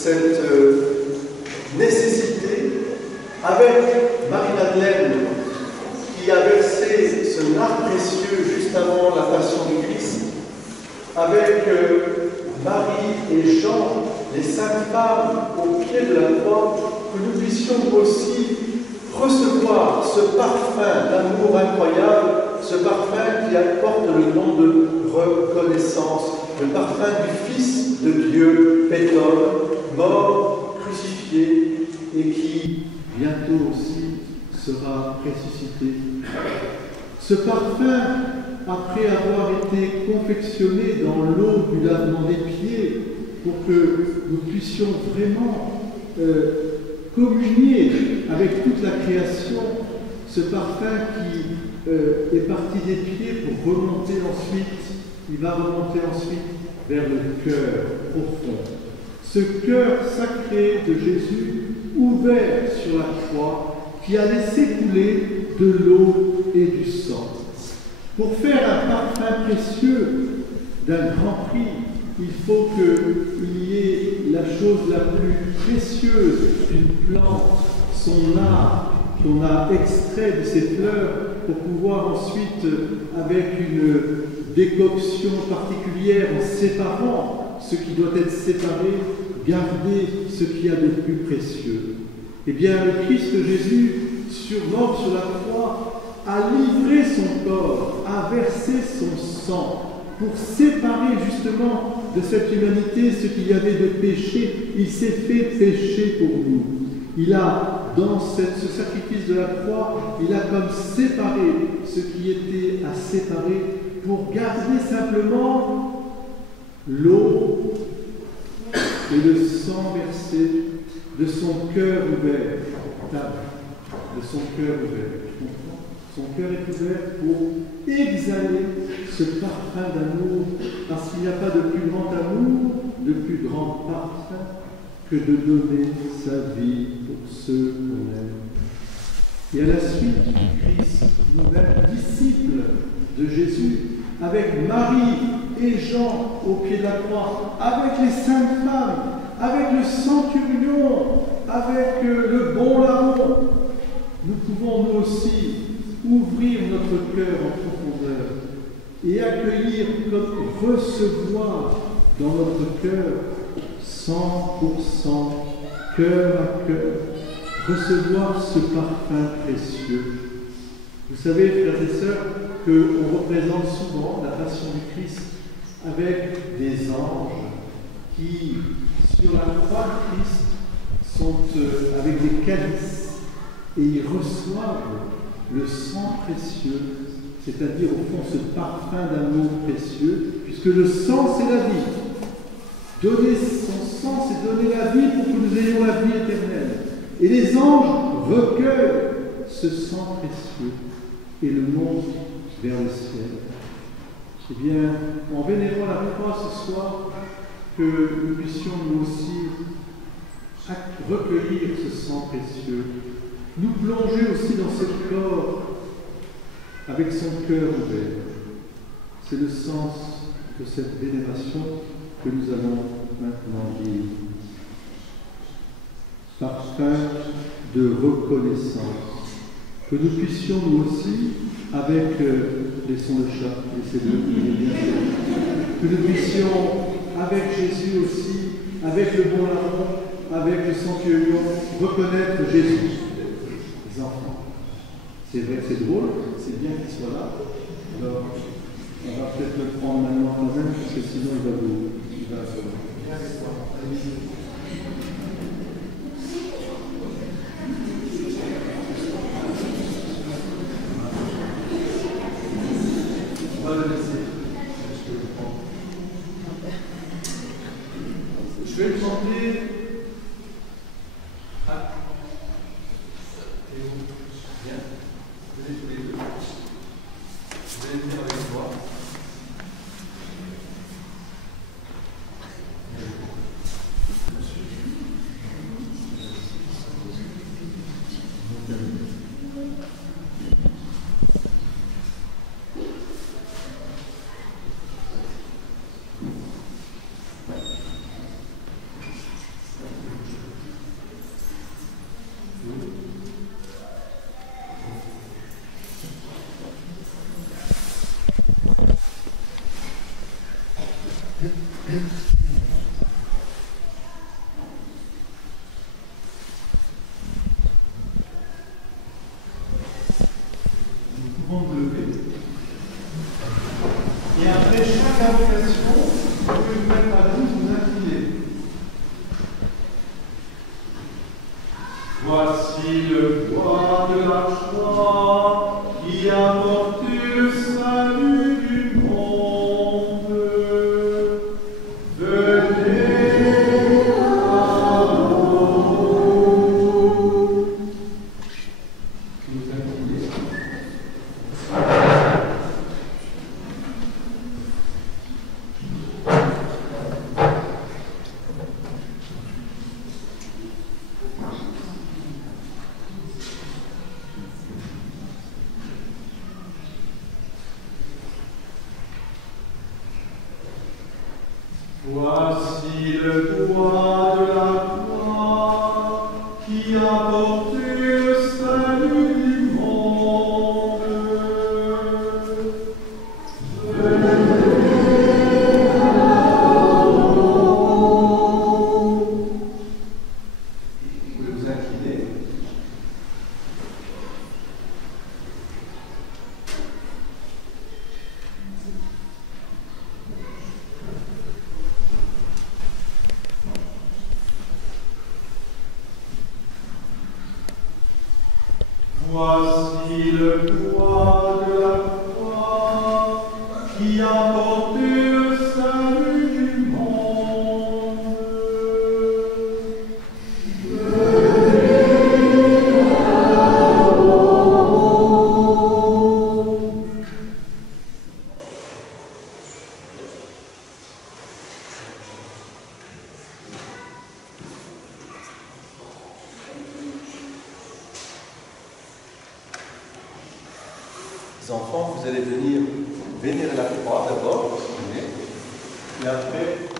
cette nécessité avec Marie-Madeleine qui a versé ce nard précieux juste avant la passion du Christ, avec Marie et Jean, les saintes femmes au pied de la croix, que nous puissions aussi recevoir ce parfum d'amour incroyable, ce parfum qui apporte le nom de reconnaissance, le parfum du Fils de Dieu, pétole, mort, crucifié, et qui bientôt aussi sera ressuscité. Ce parfum, après avoir été confectionné dans l'eau du lavement des pieds, pour que nous puissions vraiment communier avec toute la création, ce parfum qui est parti des pieds pour remonter ensuite, il va remonter ensuite vers le cœur profond. Ce cœur sacré de Jésus, ouvert sur la croix, qui a laissé couler de l'eau et du sang. Pour faire un parfum précieux d'un grand prix, il faut qu'il y ait la chose la plus précieuse d'une plante, son art, qu'on a extrait de ses fleurs, pour pouvoir ensuite, avec une décoction particulière, en séparant ce qui doit être séparé, garder ce qu'il y a de plus précieux. Eh bien, le Christ Jésus, mort sur la croix, a livré son corps, a versé son sang, pour séparer justement de cette humanité ce qu'il y avait de péché. Il s'est fait péché pour nous. Il a, dans ce sacrifice de la croix, il a comme séparé ce qui était à séparer pour garder simplement l'eau et le sang versé de son cœur ouvert. De son cœur ouvert. Son cœur est ouvert pour exhaler ce parfum d'amour, parce qu'il n'y a pas de plus grand amour, de plus grand parfum que de donner sa vie pour ceux qu'on aime. Et à la suite, Christ, nous-mêmes disciples de Jésus, avec Marie et Jean au pied de la croix, avec les saintes femmes, avec le centurion, avec le bon larron, nous pouvons nous aussi ouvrir notre cœur en profondeur et accueillir comme recevoir dans notre cœur 100% cœur à cœur, recevoir ce parfum précieux. Vous savez, frères et sœurs, qu'on représente souvent la passion du Christ avec des anges qui, sur la croix du Christ, sont avec des calices et ils reçoivent le sang précieux, c'est-à-dire au fond ce parfum d'amour précieux, puisque le sang c'est la vie. Donner son sang, c'est donner la vie pour que nous ayons la vie éternelle. Et les anges recueillent ce sang précieux et le montent vers le ciel. Eh bien, en vénérant la croix ce soir, que nous puissions nous aussi recueillir ce sang précieux, nous plonger aussi dans ce corps avec son cœur ouvert. C'est le sens de cette vénération que nous allons maintenant vivre. Parfum de reconnaissance. Que nous puissions nous aussi, avec les sons de chat, que nous puissions, avec Jésus aussi, avec le bon larron, avec le centurion, reconnaître Jésus. Les enfants. C'est vrai que c'est drôle, c'est bien qu'il soit là. Alors, on va peut-être le prendre maintenant quand même, parce que sinon il va vous. On va le laisser. Je vais le demander. Voici le poids de la croix qui a porté le salut du monde. Venez à nous. Vous inclinez. Voici le poids de la croix qui a porté le salut du monde. Vous pouvez vous incliner. Voici le poids de la croix qui a porté le salut du monde. Les enfants, vous allez venir vénérer la croix d'abord, et après